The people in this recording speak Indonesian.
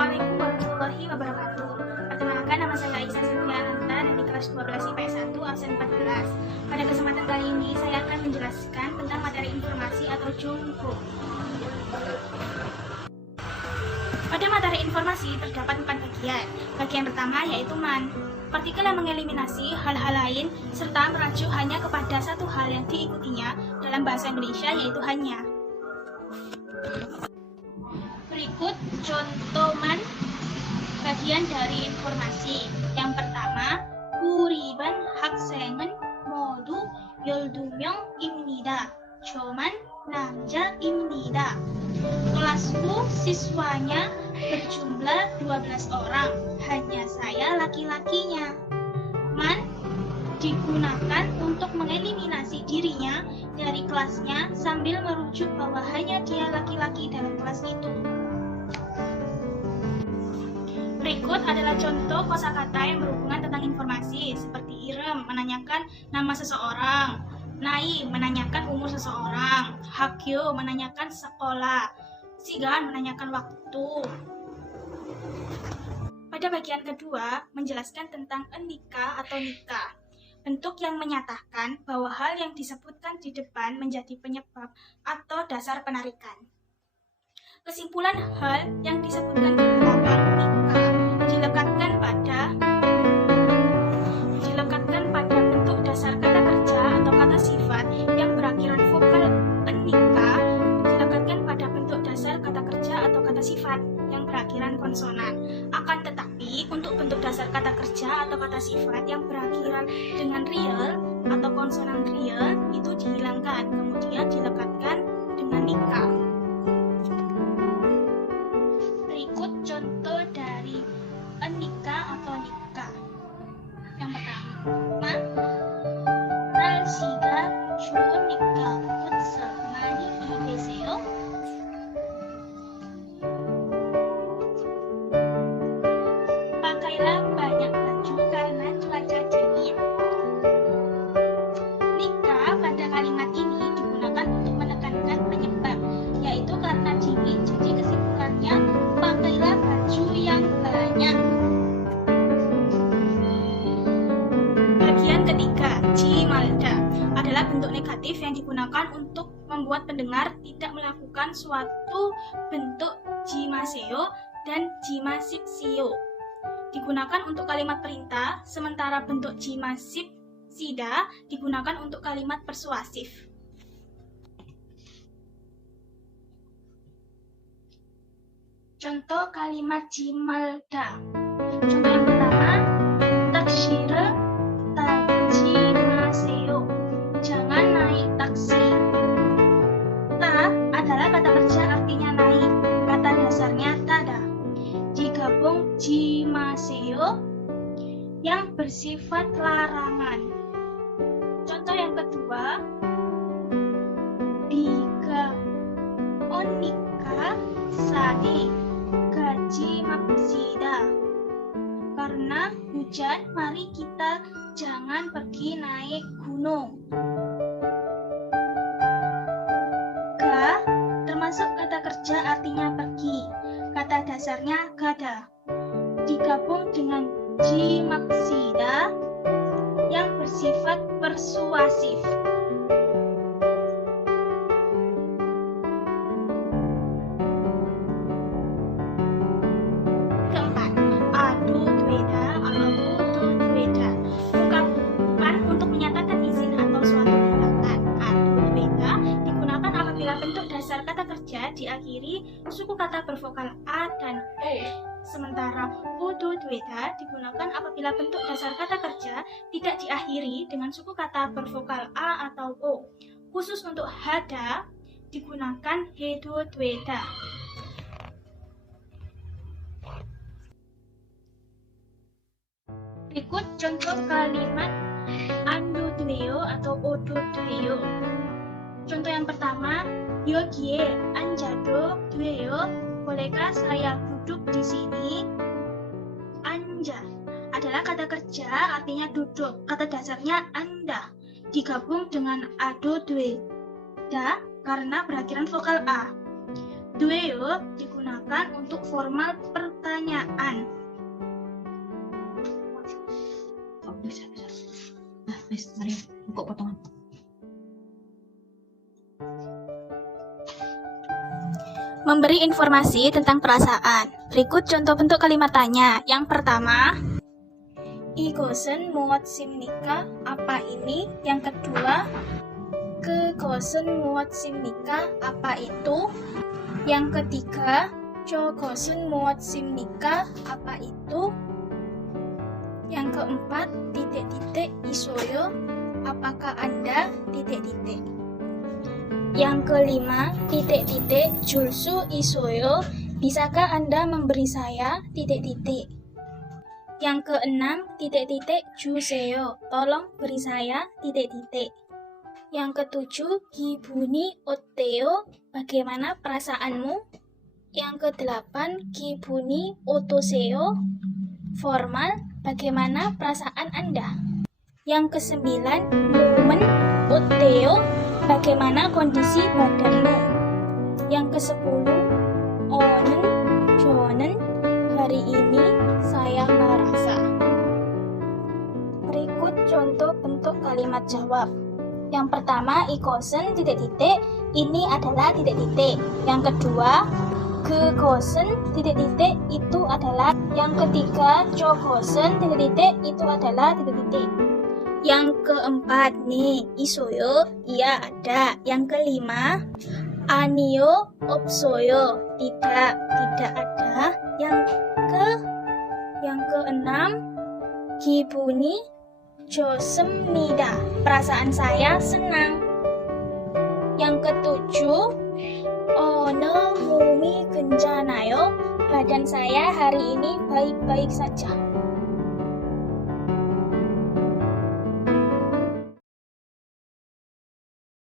Assalamualaikum warahmatullahi wabarakatuh. Perkenalkan, nama saya Aisyah Sylviananta dari kelas 12 IPS 1 absen 14. Pada kesempatan kali ini saya akan menjelaskan tentang materi informasi atau jungko. Pada materi informasi terdapat 4 bagian. Bagian pertama yaitu man. Partikel yang mengeliminasi hal-hal lain serta merujuk hanya kepada satu hal yang diikutinya dalam bahasa Indonesia yaitu hanya. Berikut contoh man bagian dari informasi. Yang pertama, Kuriban 학생은 모두 12명입니다. 저만 남자입니다. Kelasku siswanya berjumlah 12 orang, hanya saya laki-lakinya. Man digunakan untuk mengeliminasi dirinya dari kelasnya sambil merujuk bahwa hanya dia laki-laki dalam kelas itu. Berikut adalah contoh kosakata yang berhubungan tentang informasi, seperti irem menanyakan nama seseorang, nai menanyakan umur seseorang, hakyo menanyakan sekolah, sigan menanyakan waktu. Pada bagian kedua, menjelaskan tentang nikah atau nikah. Bentuk yang menyatakan bahwa hal yang disebutkan di depan menjadi penyebab atau dasar penarikan. Kesimpulan hal yang disebutkan di belakang nikah dilekatkan pada bentuk dasar kata kerja atau kata sifat yang berakhiran vokal nikah dilekatkan pada bentuk dasar kata kerja atau kata sifat yang berakhiran konsonan. Akan tetapi, untuk bentuk dasar kata kerja atau kata sifat yang berakhiran dengan real atau konsonan real itu dihilangkan, kemudian dilekatkan dengan nikah. Berikut contoh dari nikah atau nikah. Yang pertama, 날씨가 좋으니까 옷을 많이 입으세요. Pakailah banyak baju karena cuaca dingin. Nikah pada kalimat ini digunakan untuk menekankan penyebab, yaitu karena dingin. Jadi kesimpulannya, pakailah baju yang banyak. Bagian ketiga, jimalda, adalah bentuk negatif yang digunakan untuk membuat pendengar tidak melakukan suatu bentuk jimaseo dan jimasipsio. Digunakan untuk kalimat perintah, sementara bentuk jimasipsida digunakan untuk kalimat persuasif. Contoh kalimat jimalda. Contoh yang pertama, taksi를 타지 마세요. Jangan naik taksi. Ta adalah kata kerja artinya naik. Kata dasarnya tada. Digabung jimaseo yang bersifat larangan. Contoh yang kedua, biga onika sari gaji maksida. Karena hujan, mari kita jangan pergi naik gunung. Ga termasuk kata kerja artinya pergi. Kata dasarnya gada. Digabung dengan jimaksida yang bersifat persuasif. Keempat, adu dweda atau utu dweda. Ungkapan untuk menyatakan izin atau suatu tindakan. Adu dweda digunakan apabila bentuk dasar kata kerja diakhiri suku kata bervokal a dan o. Sementara utu dweda digunakan apabila bentuk dasar kata kerja tidak diakhiri dengan suku kata bervokal a atau o. Khusus untuk hada digunakan hedo dweda. Berikut contoh kalimat andu dweo atau odo dweo. Contoh yang pertama, 여기에 앉아도 돼요. Bolehkah saya duduk di sini? Anja adalah kata kerja artinya duduk. Kata dasarnya anda. Digabung dengan ado dweda karena berakhiran vokal a. Dweo digunakan digunakan untuk formal pertanyaan. Bisa. Nah, mari buka potongan. Memberi informasi tentang perasaan. Berikut contoh bentuk kalimat tanya. Yang pertama, 이것은 무엇입니까? Apa ini? Yang kedua, 그것은 무엇입니까? Apa itu? Yang ketiga, 저것은 무엇입니까? Apa itu? Yang keempat, titik-titik 있어요. Apakah Anda? Titik-titik. Yang kelima, titik-titik 줄 수 있어요. Bisakah Anda memberi saya? Titik-titik. Yang keenam, titik-titik 주세요. Tolong beri saya? Titik-titik. Yang ketujuh, 기분이 어때요? Bagaimana perasaanmu? Yang kedelapan, 기분이 어떠세요? Formal, bagaimana perasaan Anda? Yang kesembilan, 몸은 어때요? Bagaimana kondisi badanmu? Yang kesepuluh, 오늘, 저는, hari ini, saya merasa. Berikut contoh bentuk kalimat jawab. Yang pertama, 이것은 titik-titik, ini adalah titik-titik. Yang kedua, 그것은 titik-titik, itu adalah. Yang ketiga, 저것은 titik-titik, itu adalah titik-titik. Yang keempat nih, 있어요, iya ada. Yang kelima, 아니요, 없어요, tidak ada. Yang keenam, 기분이 좋습니다, perasaan saya senang. Yang ketujuh, 오늘 몸이 괜찮아요, badan saya hari ini baik-baik saja.